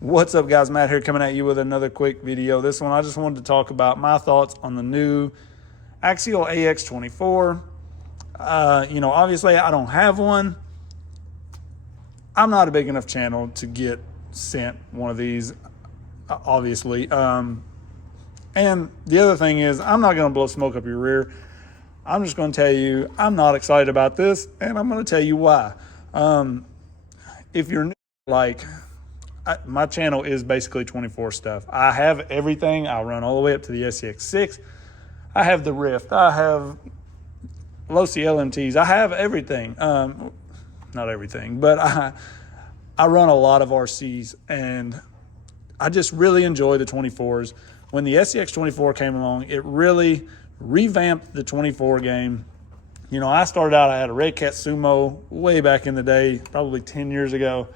What's up, guys? Matt here, coming at you with another quick video. This one I just wanted to talk about my thoughts on the new Axial AX24. Obviously I don't have one. I'm not a big enough channel to get sent one of these, obviously. And the other thing is, I'm not going to blow smoke up your rear. I'm just going to tell you I'm not excited about this, and I'm going to tell you why. If you're new, my channel is basically 24 stuff. I have everything. I run all the way up to the SCX6. I have the Rift. I have low CLMTs. I have everything. Not everything, but I run a lot of RCs, and I just really enjoy the 24s. When the FCX24 came along, it really revamped the 24 game. You know, I started out, I had a Red Cat Sumo way back in the day, probably 10 years ago.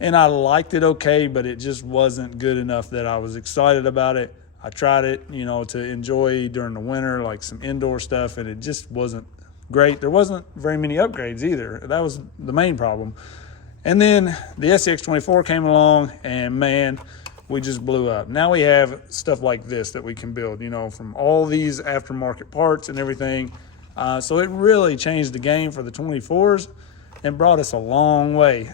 And I liked it okay, but it just wasn't good enough that I was excited about it. I tried it, to enjoy during the winter, like some indoor stuff, and it just wasn't great. There wasn't very many upgrades either. That was the main problem. And then the SCX24 came along, and man, we just blew up. Now we have stuff like this that we can build, from all these aftermarket parts and everything. So it really changed the game for the 24s and brought us a long way.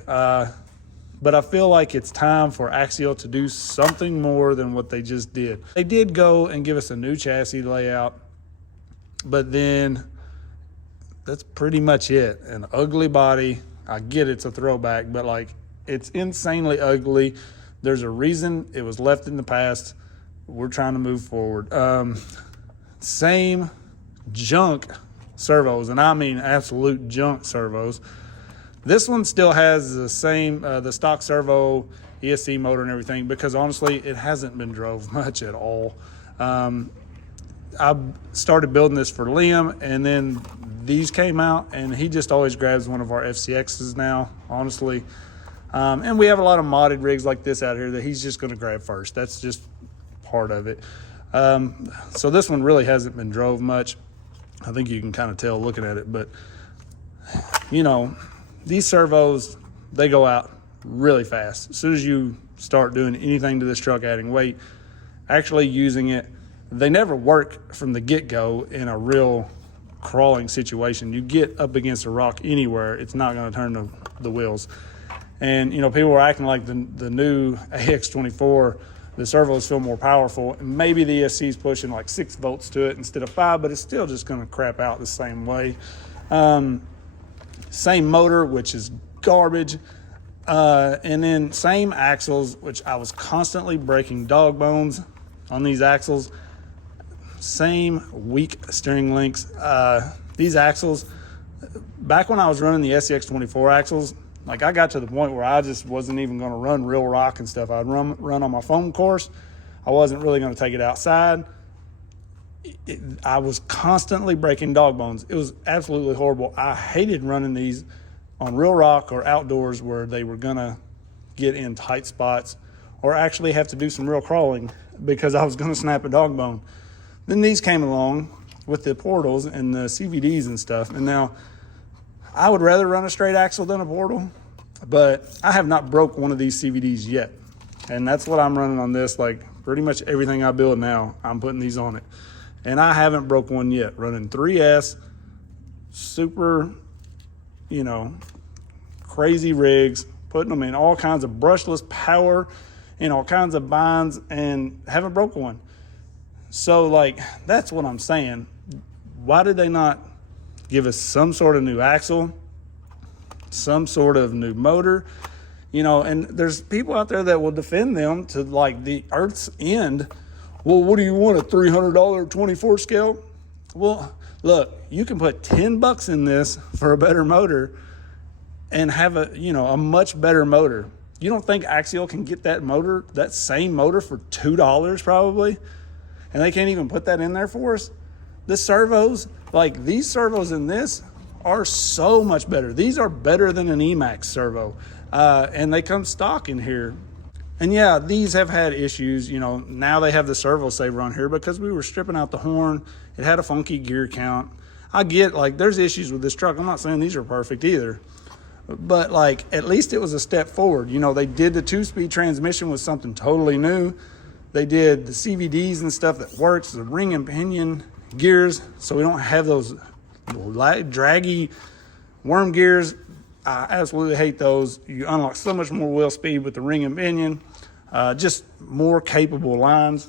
But I feel like it's time for Axial to do something more than what they just did. They did go and give us a new chassis layout, but then that's pretty much it. An ugly body. I get it's a throwback, but it's insanely ugly. There's a reason it was left in the past. We're trying to move forward. Same junk servos, and I mean absolute junk servos. This one still has the same, the stock servo, ESC motor and everything, because honestly, it hasn't been drove much at all. I started building this for Liam, and then these came out, and he just always grabs one of our FCXs now, honestly. And we have a lot of modded rigs like this out here that he's just going to grab first. That's just part of it. So this one really hasn't been drove much. I think you can kind of tell looking at it, but these servos, they go out really fast. As soon as you start doing anything to this truck, adding weight, actually using it, they never work from the get-go in a real crawling situation. You get up against a rock anywhere, it's not going to turn the wheels. And, people were acting like the new AX24, the servos feel more powerful. And maybe the ESC's pushing like 6 volts to it instead of 5, but it's still just going to crap out the same way. Same motor, which is garbage. And then same axles, which I was constantly breaking dog bones on these axles. Same weak steering links. These axles, back when I was running the SCX24 axles, I got to the point where I just wasn't even going to run real rock and stuff. I'd run on my foam course. I wasn't really going to take it outside. I was constantly breaking dog bones. It was absolutely horrible. I hated running these on real rock or outdoors where they were going to get in tight spots or actually have to do some real crawling because I was going to snap a dog bone. Then these came along with the portals and the CVDs and stuff. And now I would rather run a straight axle than a portal, but I have not broke one of these CVDs yet. And that's what I'm running on this. Pretty much everything I build now, I'm putting these on it. And I haven't broke one yet. Running 3S, super, crazy rigs, putting them in all kinds of brushless power, in all kinds of binds, and haven't broke one. So, that's what I'm saying. Why did they not give us some sort of new axle, some sort of new motor? And there's people out there that will defend them to, the earth's end. Well, what do you want, a $300 24 scale? Well, look, you can put $10 in this for a better motor and have a much better motor. You don't think Axial can get that same motor for $2 probably? And they can't even put that in there for us? The servos, these servos in this are so much better. These are better than an Emax servo. And they come stock in here. And yeah, these have had issues. Now they have the servo saver on here because we were stripping out the horn. It had a funky gear count. I get, there's issues with this truck. I'm not saying these are perfect either. but like at least it was a step forward. You know, they did the 2-speed transmission with something totally new. They did the CVDs and stuff that works, the ring and pinion gears, so we don't have those draggy worm gears. I absolutely hate those. You unlock so much more wheel speed with the ring and pinion, just more capable lines.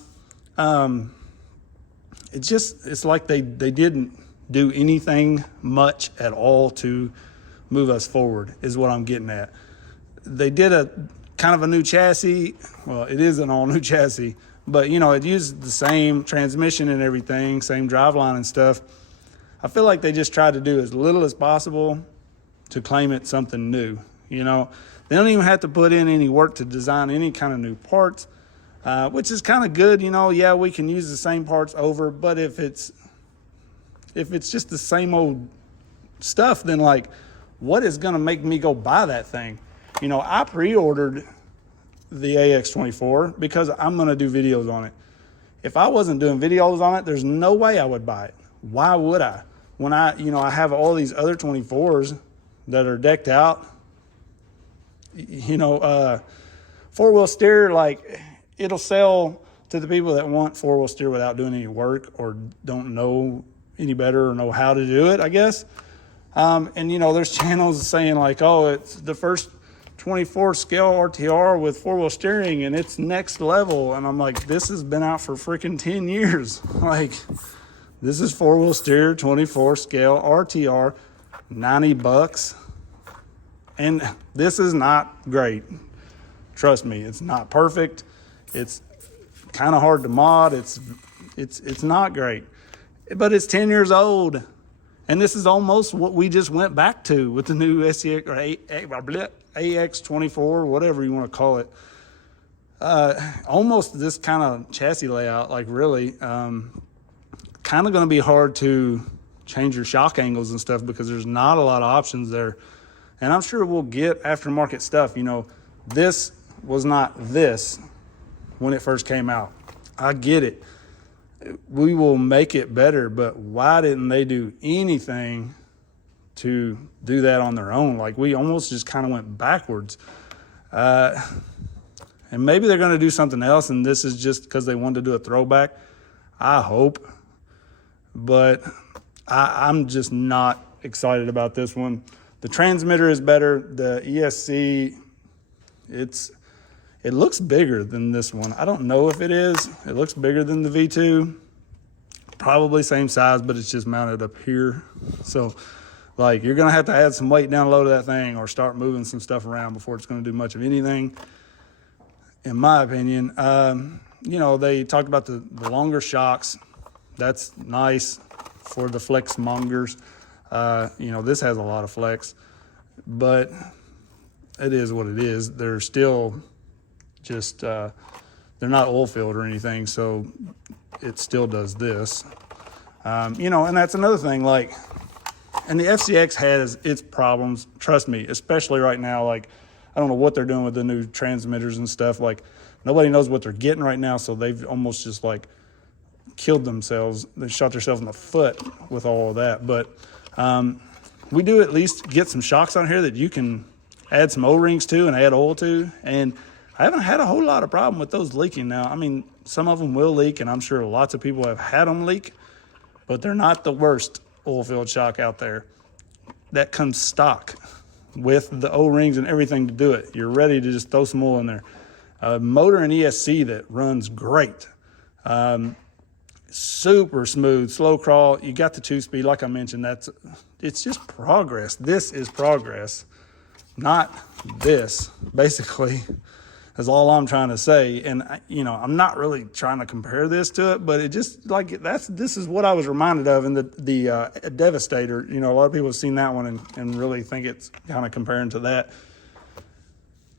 It's like they didn't do anything much at all to move us forward, is what I'm getting at. They did a kind of a new chassis. Well, it is an all new chassis, but you know, it used the same transmission and everything, same driveline and stuff. I feel like they just tried to do as little as possible to claim it something new. You know, they don't even have to put in any work to design any kind of new parts, which is kind of good. You know, yeah, we can use the same parts over, but if it's just the same old stuff, then like, what is going to make me go buy that thing? You know, I pre-ordered the AX24 because I'm going to do videos on it. If I wasn't doing videos on it, there's no way I would buy it. Why would I? When I have all these other 24s that are decked out, you know, 4-wheel steer, like it'll sell to the people that want 4-wheel steer without doing any work or don't know any better or know how to do it, I guess. And you know, there's channels saying like, oh, it's the first 24 scale RTR with 4-wheel steering and it's next level. And I'm like, this has been out for freaking 10 years. Like, this is 4-wheel steer, 24 scale RTR, $90. And this is not great. Trust me, it's not perfect. It's kind of hard to mod. It's not great, but it's 10 years old. And this is almost what we just went back to with the new SCX or AX24, whatever you want to call it. Almost this kind of chassis layout, like really, kind of going to be hard to change your shock angles and stuff because there's not a lot of options there. And I'm sure we'll get aftermarket stuff. You know, this was not this when it first came out. I get it. We will make it better, but why didn't they do anything to do that on their own? Like, we almost just kind of went backwards. And maybe they're going to do something else, and this is just because they wanted to do a throwback. I hope. But I'm just not excited about this one. The transmitter is better. The ESC, it looks bigger than this one. I don't know if it is. It looks bigger than the V2. Probably same size, but it's just mounted up here. So, like, you're going to have to add some weight down low to that thing or start moving some stuff around before it's going to do much of anything, in my opinion. You know, they talked about the longer shocks. That's nice for the flex mongers. You know, this has a lot of flex, but it is what it is. They're still just, they're not oil filled or anything, so it still does this. You know, and that's another thing, like, and the FCX has its problems, trust me, especially right now. Like, I don't know what they're doing with the new transmitters and stuff. Like, nobody knows what they're getting right now, so they've almost just, like, killed themselves. They shot themselves in the foot with all of that. But we do at least get some shocks on here that you can add some O-rings to and add oil to. And I haven't had a whole lot of problem with those leaking now. I mean, some of them will leak, and I'm sure lots of people have had them leak, but they're not the worst oil-filled shock out there. That comes stock with the O-rings and everything to do it. You're ready to just throw some oil in there. Motor and ESC that runs great. Super smooth, slow crawl. You got the 2-speed, like I mentioned. It's just progress. This is progress, not this, basically, is all I'm trying to say. And you know, I'm not really trying to compare this to it, but it just, like, this is what I was reminded of in the Devastator. You know, a lot of people have seen that one and really think it's kind of comparing to that.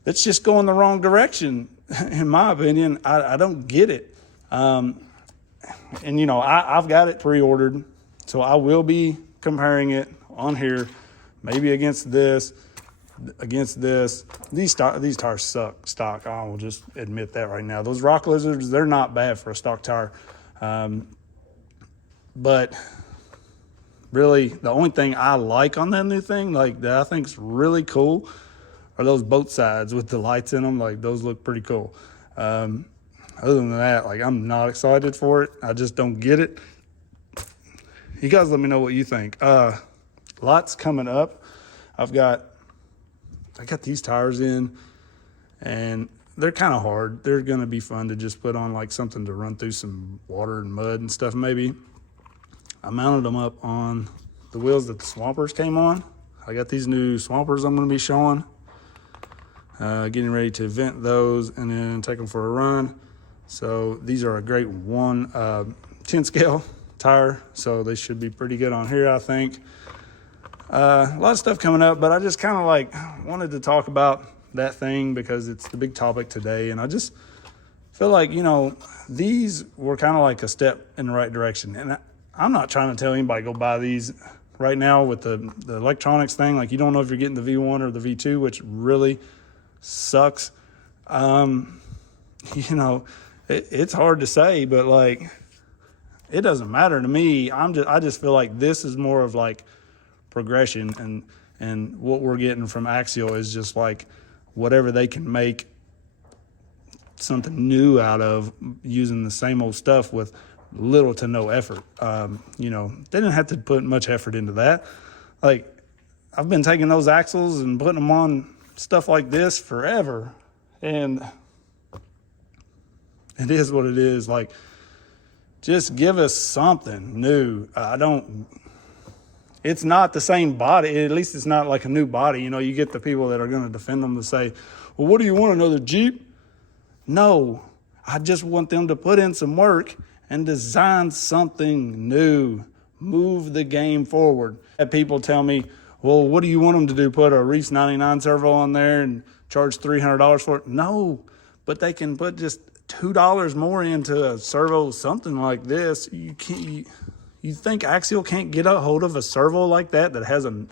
It's just going the wrong direction, in my opinion. I don't get it. And, you know, I've got it pre-ordered, so I will be comparing it on here, maybe against this, against this. These tires suck stock. I will just admit that right now. Those Rock Lizards, they're not bad for a stock tire. But really, the only thing I like on that new thing, like that I think is really cool, are those boat sides with the lights in them. Like those look pretty cool. Other than that, like I'm not excited for it. I just don't get it. You guys let me know what you think. Lots coming up. I got these tires in, and they're kind of hard. They're gonna be fun to just put on like something to run through some water and mud and stuff maybe. I mounted them up on the wheels that the Swampers came on. I got these new Swampers I'm gonna be showing. Getting ready to vent those and then take them for a run. So these are a great 10 scale tire, so they should be pretty good on here, I think. A lot of stuff coming up, but I just kind of like wanted to talk about that thing because it's the big topic today, and I just feel like, you know, these were kind of like a step in the right direction. And I'm not trying to tell anybody go buy these right now with the electronics thing. Like, you don't know if you're getting the V1 or the V2, which really sucks. You know, it's hard to say, but like, it doesn't matter to me. I just feel like this is more of like progression, and what we're getting from Axial is just like whatever they can make something new out of using the same old stuff with little to no effort. You know, they didn't have to put much effort into that. Like, I've been taking those axles and putting them on stuff like this forever, and it is what it is. Like, just give us something new. It's not the same body. At least it's not like a new body. You know, you get the people that are going to defend them to say, well, what do you want, another Jeep? No, I just want them to put in some work and design something new. Move the game forward. And people tell me, well, what do you want them to do? Put a Reese 99 servo on there and charge $300 for it? No, but they can put just $2 more into a servo, something like this. You think Axial can't get a hold of a servo like that has a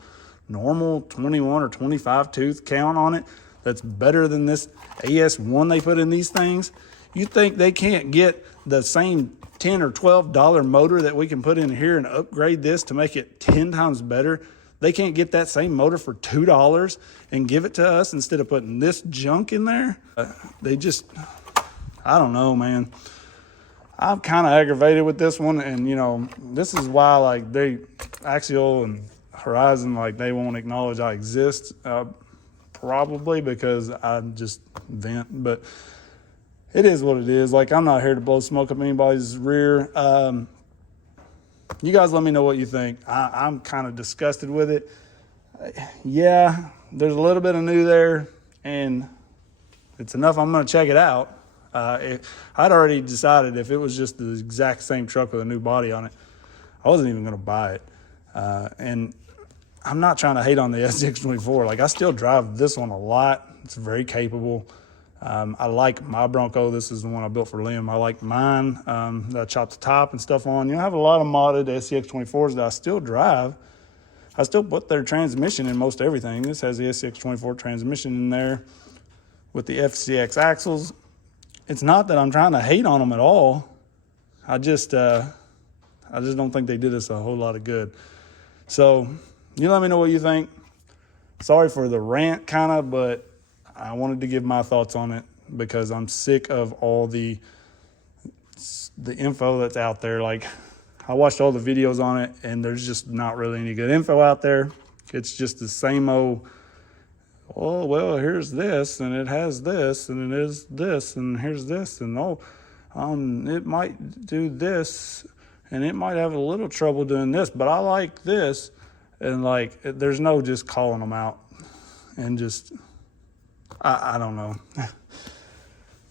normal 21 or 25 tooth count on it that's better than this AS1 they put in these things? You think they can't get the same $10 or $12 motor that we can put in here and upgrade this to make it 10 times better? They can't get that same motor for $2 and give it to us instead of putting this junk in there? I don't know, man. I'm kind of aggravated with this one, and you know, this is why like Axial and Horizon, like they won't acknowledge I exist, probably because I just vent. But it is what it is. Like, I'm not here to blow smoke up anybody's rear. You guys let me know what you think. I'm kind of disgusted with it. Yeah, there's a little bit of new there, and it's enough. I'm going to check it out. I'd already decided if it was just the exact same truck with a new body on it, I wasn't even going to buy it. And I'm not trying to hate on the FCX24. Like, I still drive this one a lot. It's very capable. I like my Bronco. This is the one I built for Liam. I like mine. That I chopped the top and stuff on. You know, I have a lot of modded SCX24s that I still drive. I still put their transmission in most everything. This has the SCX24 transmission in there with the FCX axles. It's not that I'm trying to hate on them at all. I just don't think they did us a whole lot of good. So you let me know what you think. Sorry for the rant, kind of, but I wanted to give my thoughts on it because I'm sick of all the info that's out there. Like, I watched all the videos on it, and there's just not really any good info out there. It's just the same old, oh, well, here's this, and it has this, and it is this, and here's this, and it might do this, and it might have a little trouble doing this, but I like this. And like, there's no just calling them out, and just, I don't know.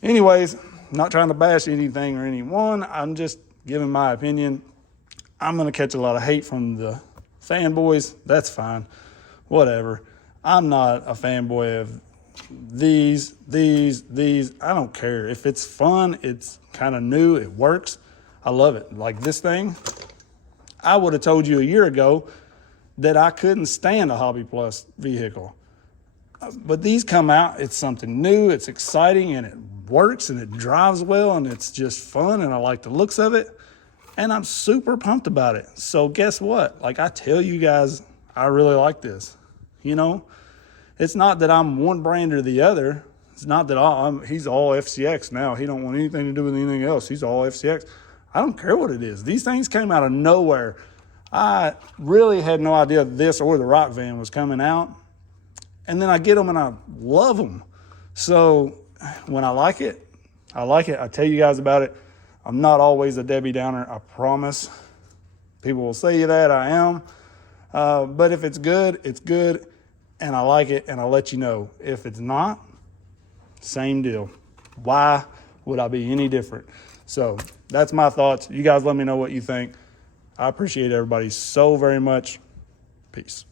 Anyways, not trying to bash anything or anyone. I'm just giving my opinion. I'm going to catch a lot of hate from the fanboys. That's fine. Whatever. I'm not a fanboy of these. I don't care. If it's fun, it's kind of new, it works, I love it. Like this thing, I would have told you a year ago that I couldn't stand a Hobby Plus vehicle. But these come out, it's something new, it's exciting, and it works, and it drives well, and it's just fun, and I like the looks of it. And I'm super pumped about it. So guess what? Like I tell you guys, I really like this. You know, it's not that I'm one brand or the other. It's not that he's all FCX now. He don't want anything to do with anything else. He's all FCX. I don't care what it is. These things came out of nowhere. I really had no idea this or the Rock Van was coming out. And then I get them and I love them. So when I like it, I like it. I tell you guys about it. I'm not always a Debbie Downer, I promise. People will say that, I am. But if it's good, and I like it, and I'll let you know. If it's not, same deal. Why would I be any different? So that's my thoughts. You guys let me know what you think. I appreciate everybody so very much. Peace.